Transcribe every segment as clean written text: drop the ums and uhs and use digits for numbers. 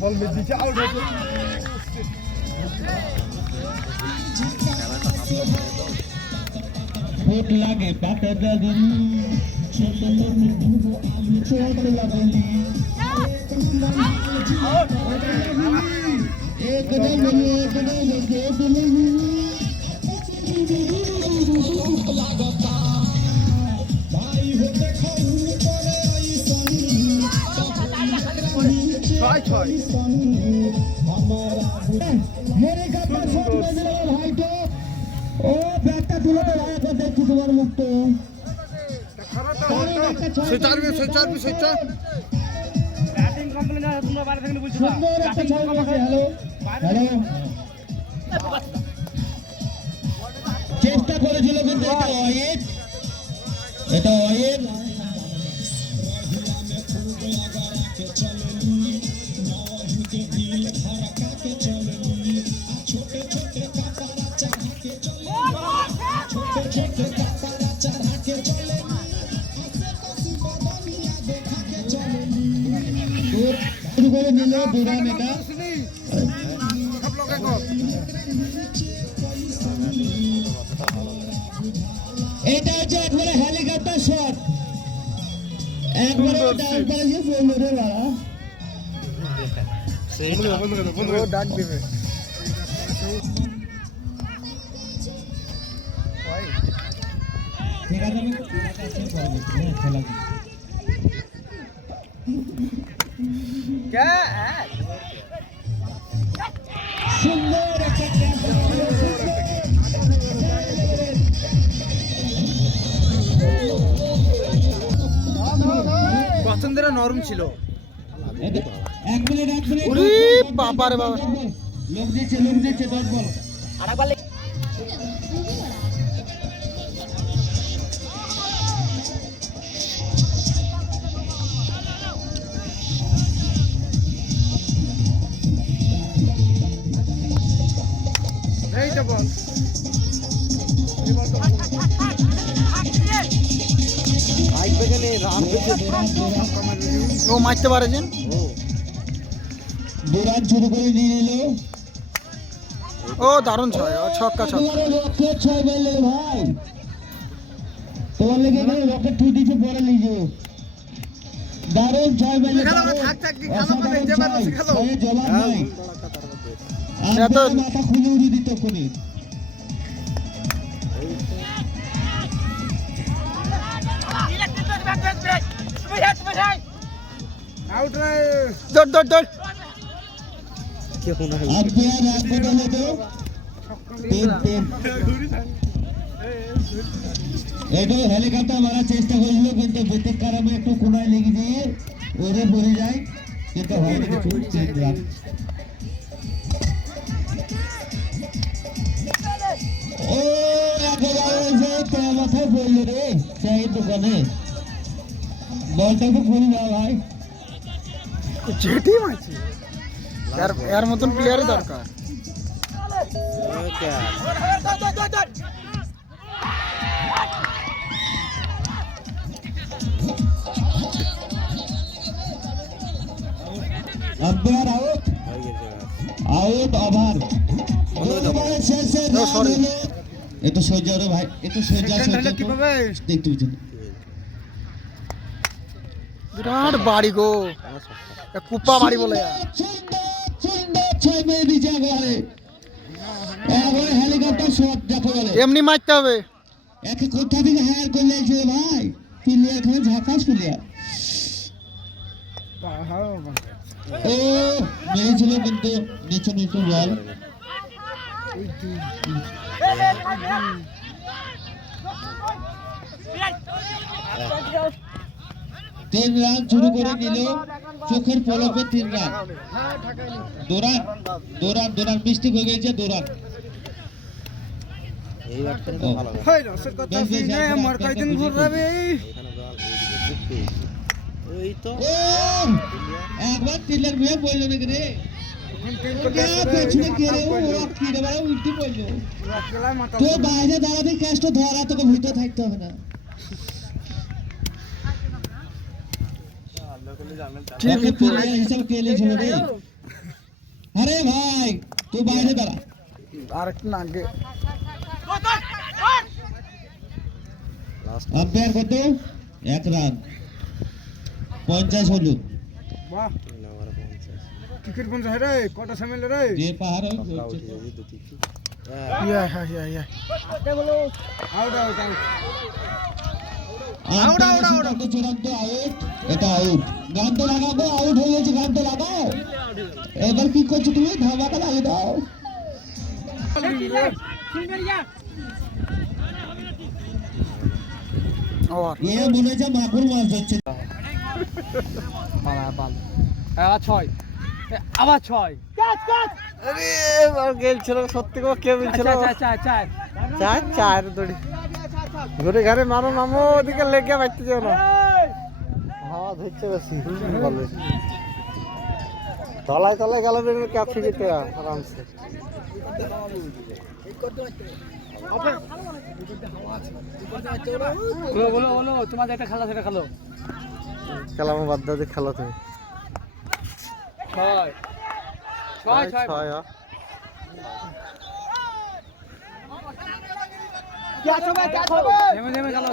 বল মে দিছে আউট হয়ে ফুট লাগে পাতে দিন ছোট আমি ছোট লাগালি एक लगे भाई होते ছয় मेरे का शॉट बजने वाला भाई तो ओ बैटটা তুলে তো ভাই को দেখছি তোমার মুখ তো সেটার ব্যাটিং কমপ্লিট না তোমরা বাইরে থেকে বলছো না সুন্দর একটা ছয় বলছে হ্যালো চেষ্টা করেছিল কিন্তু এটা ওয়েট শুরু করে নিল দুরান এটা এটা হচ্ছে একবারে হেলিকপ্টার শট একবারে ডাউন করে দিয়ে পড়লো রে বাড়া ও ডাক দেবে ঠিক আছে আমি খেলা क्या সুন্দর একটা পছন্দের নরম ছিল এক মিনিট ওরে বাবা রে বাবা লোক দিচ্ছে 10 বল আরেকবার এই তো বল বাইক বেজে রান ও মারতে পারেছেন দুরান শুরু করে নিয়ে নিল ও দারুণ ছয় ও ছক্কা রকেট ছয় বললে ভাই তোমার লেগে গেল রকেট তুই দিতে পরে লিজে দারুণ ছয় বললে জবাব নাই মাথা খুলে উড়িয়ে দিত কোনি আউট রে দৌড় কে কোন है আম্পায়ার এক বদলে তো তিন এটা হেলিকপ্টার মারার চেষ্টা করেছিল কিন্তু বিদ্যুৎ কারণে একটু কোনায় লেগে দিয়ে ওরে পড়ে যায় কিন্তু হয়নি কিছু 3 রান ও একেবারে যে তোর মাথায় পড়লো রে সেই দোকানে বলটা তো ভুল না ভাই যেটি মারছে এর মতন প্লেয়ারই দরকার আম্পায়ার আউট ওভার একটু সহ্য রে ভাই একটু সহ্য দেখতে বুঝুন বিরাট বাড়ি গো কুপ্পা বাড়ি বলে হেলিকপ্টার শট দেখো বলে এমনি মারতে হবে একে কোথা থেকে হায়ার করলে ভাই প্লেয়ার খানে ঝাঁকাস প্লেয়ার ও মেরেছিল কিন্তু নিচে বল 3 রান শুরু করে নিল চোখের পলকে 3 রান দৌড়ান মিস্টেক হয়ে গেছে দৌড়ান এই ব্যাটটা তো ভালো হয় না সে কথা শুনে আমার কয়দিন ঘুরবে ওই তো একবার তিলের মেয়ে বললো নাকি রে পেছনে কে রে ও কি রে বাবা উল্টি বললো তো বাইরে দাঁড়াবে ক্যাশটা ধরা তোকে ভিতরে থাকতে হবে না রকি প্লেয়ার হিসেবে কে লিখছিল রে? আরে ভাই তুই বাইরে দাঁড়া। আরেকটু না আগে আম্পায়ার কত? 1 রান 50 হলো। বাহ ক্রিকেট কোন রে কটা সামিল রে যে পাহাড় ইয়া ইয়া আউট আউট আউট চূড়ান্ত আউট। এটা আউট। গান তো লাগাবো, আউট হয়ে গেছে, গান তো লাগাও। এবার কি করছো তুমি? ধামাকা লাগিয়ে দাও। ওভার এ মনে হচ্ছে মাগুর মাছ যাচ্ছে। আবার 6 আবার 6 আরে আর গেলছিল সত্যি করে কে বলছিল চার চার চার দড়ি ঘুরে ঘরে মারো মামো ওদিকে লেগে বাইতে যাও না হাওয়া ধরছে বেশি বলে তলায় তলায় গেল বেরোবে ক্যাপসি দিতে আরামসে বলো তোমাদের একটা খেলা সেটা খেলো খেলাম বাদ দিয়ে খেলো তুমি 6 ছয় ছয় থেমে গেল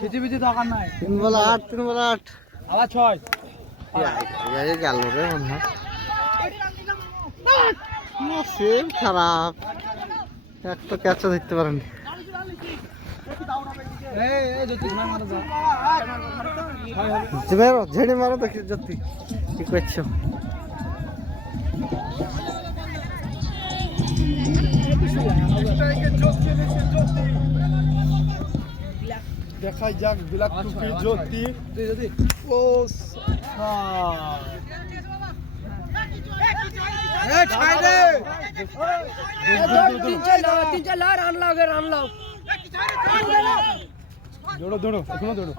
খিচিবিচি দরকার নাই 3 বলে 8 3 বলে 8 আবার 6 গেল রে মনে হয় সেম খারাপ একটা ক্যাচ ধরতে পারেনি ঝেড়ে মারো দেখি জ্যোতি কি করছো দেখা যাক বিলাক টুপি জ্যোতি ও দৌড়ো দৌড়ো এখনো দৌড়ো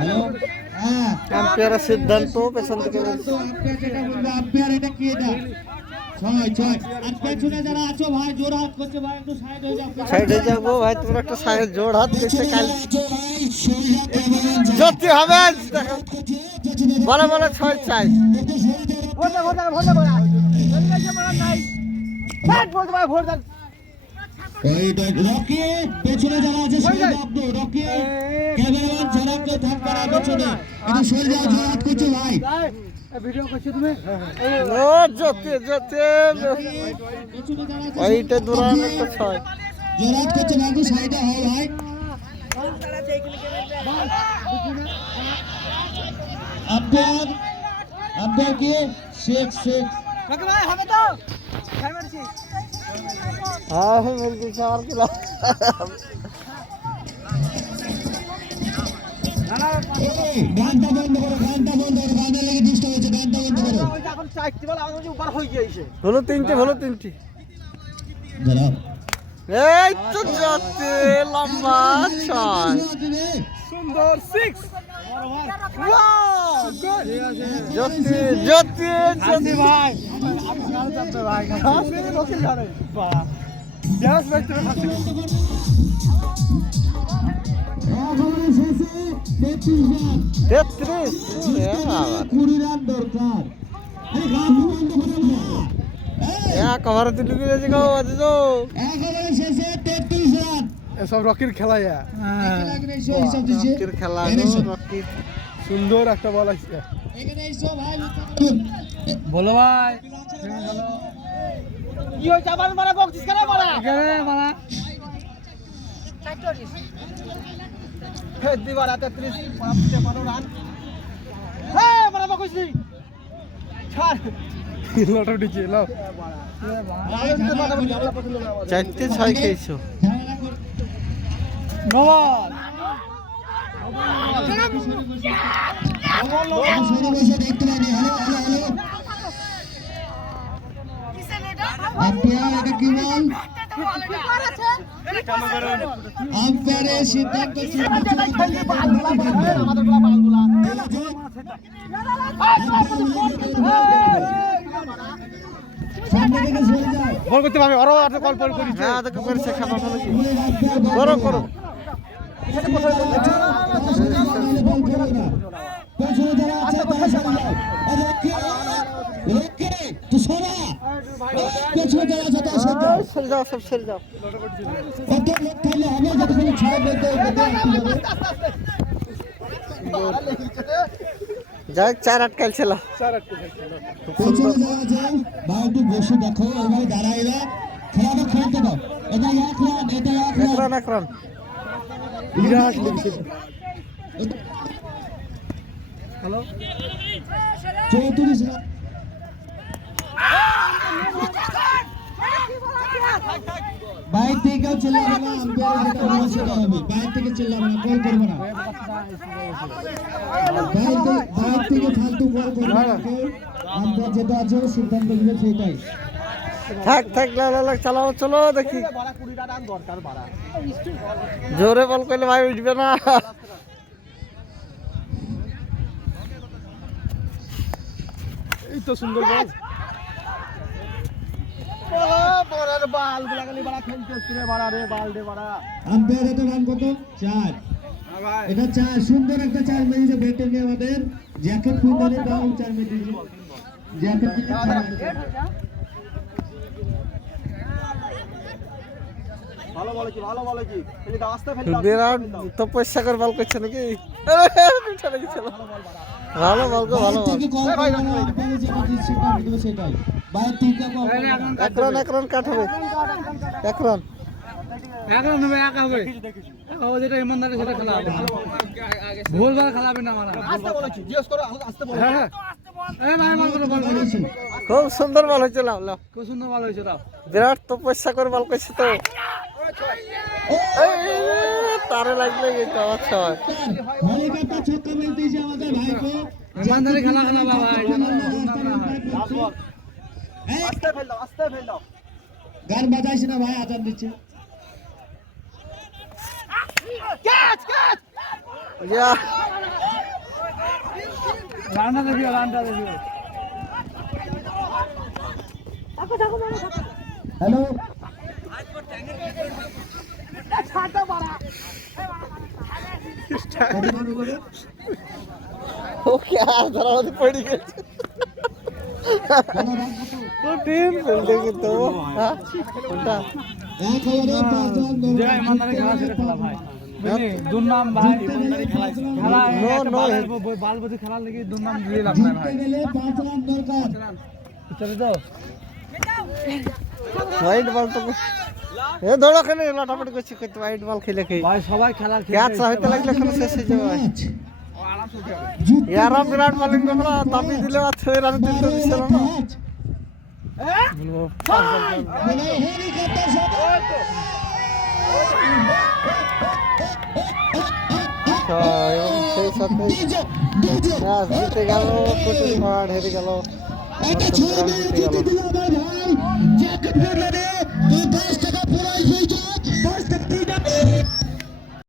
হ্যালো হ্যাঁ আম্পায়ারের সিদ্ধান্ত পেছন থেকে আম্পায়ার এটা কি এটা? 6 আর পেছনে যারা আছো ভাই জোর হাত করছে ভাই একটু সাইড হয়ে যাও। সাইডে যাবো ভাই তোমরা একটা সাইড জোড় হাত দিচ্ছে কাল জ্যোতি হবে বলে বলে 6 চাই রকি পেছনে যারা আছে সরে যাও আপনি। রকি ক্যামেরাম্যান জোরাকে ধাক্কা না পেছনে এটা সরে যাও, জোর হাত করছে ভাই। ভিডিও করছো তুমি ও জ্যোতি জ্যোতি পেছনে যারা আছে ওইটা দূরান একটা 6 জোর হাত করছে ভাই, একটু সাইডে হও ভাই। আম্পায়ার কি শেখ ভাই হবে তো हाँ मेरे पीछे और खिला গানটা বন্ধ করো, গানটা বন্ধ করো, গানের লেগে ডিস্টার্ব হচ্ছে, গানটা বন্ধ করো। এখন চাইতে বলে আমাদের উপর হয়ে গিয়েছে হলো 3টে হলো 3টে দাঁড়াও। এই তো জ্যোতি লম্বা 6 সুন্দর 6 জ্যোতি জ্যোতি জ্যোতি ভাই ভাই রকি ঘরে বাহ গ্যাস বাইতে খাচ্ছি একেবারে শেষে 33 রান। 33 আবার 20 রান দরকার। আরে গান বন্ধ করো না। এক ওভারে তুলে দিয়েছে গো আজিজো একেবারে শেষে 33 রান। এসব রকির খেলা এখানে এসো, হিসাব দিচ্ছে। রকির খেলা এখানে এসো। রকির সুন্দর একটা বল আসছে এখানে এসো ভাই। বলো ভাই কি হয়েছে আবার মারা বকছিস কেন মারা মারা দিবারা 33 15 রান হ্যাঁ মারা বকছিস ছাড় লটো ডিজে লাও 4টে 6 খেয়েছো নবাব সরে বসে দেখতে পাইনি। হ্যালো হ্যালো হ্যালো আম্পায়ার এটা কি বল? আম্পায়ারের সিদ্ধান্ত বল করতে পারবে আরো আর কল কল করি হ্যাঁ দেখো করেছে খাবার ভালো কি করো করো সরে যাও সব সরে যাও যাই 4 আটকাল ছিল একটু বসে দেখো এবার দাঁড়ায় খেলাটা খেলতে দাও এটা এক রান এটা এক রান এক রান বিরাট লিখছে হ্যালো 34 রান বাইরে থেকেও চিল্লাবে না আম্পায়ার যেটা বলে সেটা হবে বাইরে থেকে চিল্লাবে না কল করবে না বাইরে থেকে ফালতু কল করবে না আম্পায়ার যেটা আছে সিদ্ধান্ত নেবে সেটাই থাক থাক লাগ চালাও চলো দেখি জোরে বল করলে ভাই উঠবে না এই তো সুন্দর বল বড় বাল গুলা গলি বড় খেলতে রে বড় রে বাল দে বড় আম্পায়ার এটা রান কত 4 এটা 4 সুন্দর একটা 4 মেরেছে ব্যাটিং এ আমাদের জ্যাকেট ফুলদানি দাও 4 মেরেছে জ্যাকেট ভালো বলে কি এই রাস্তা বিরাট তপস্যা করে বল করছে নাকি পিঠা লেগেছিল ভালো বল গো ভালো বল সেটাই বাইরে থেকে এক রান কাট হবে এক রান হবে একা হবে ও যেটা ইমানদারি সেটা খেলা হবে ভুল ভাল খেলাবে না মারা আস্তে বলেছি জিজ্ঞেস করো আস্তে বলো হ্যাঁ এই ভাই বল করো খুব সুন্দর বল হয়েছে লাভ খুব সুন্দর বল হয়েছে দাও বিরাট তপস্যা করে বল করছে তো তারে লাগলে গেছে আচ্ছা হলিকাটা ছক্কা মিলতেছে আমাদের ভাইকে ইমানদারি খেলা বাবা আস্তে ফেল দাও গান বাজাইছ না ভাই আজান দিচ্ছে ইয়া রানটা দেখিও হ্যালো ও क्या जरा वो पड़ गई तो टीम खेलते की तो हां उल्टा এক ওভারে 5 রান যে ইমানদারি খেলা সেটা খেলা ভাই বুঝলি দুর্নাম ভাই ইমানদারি খেলা বালবদি খেলার লাগি দুর্নাম দিয়ে লাভ না ভাই জিততে গেলে 5 রান দরকার চলে দাও वाइट बॉल तो ए दौड़ा खेले लटापट করছি কত वाइट बॉल খেলে কি ভাই সবাই খেলা ক্যাচ হইতে লাগলে কোন শেষ হয়ে যাবে यार विराट बॉलिंग আমরা দাবি দিলে আর 6 রান তুলতে দিছিল না বলবো সেই সাথে ম্যাচ জিতে গেল কোটি শট হেরে গেল এটা ছেড়ে দিতে দিল ভাই জ্যাকেট পরে রে তুই 10 টাকা পুরাই হয়ে যা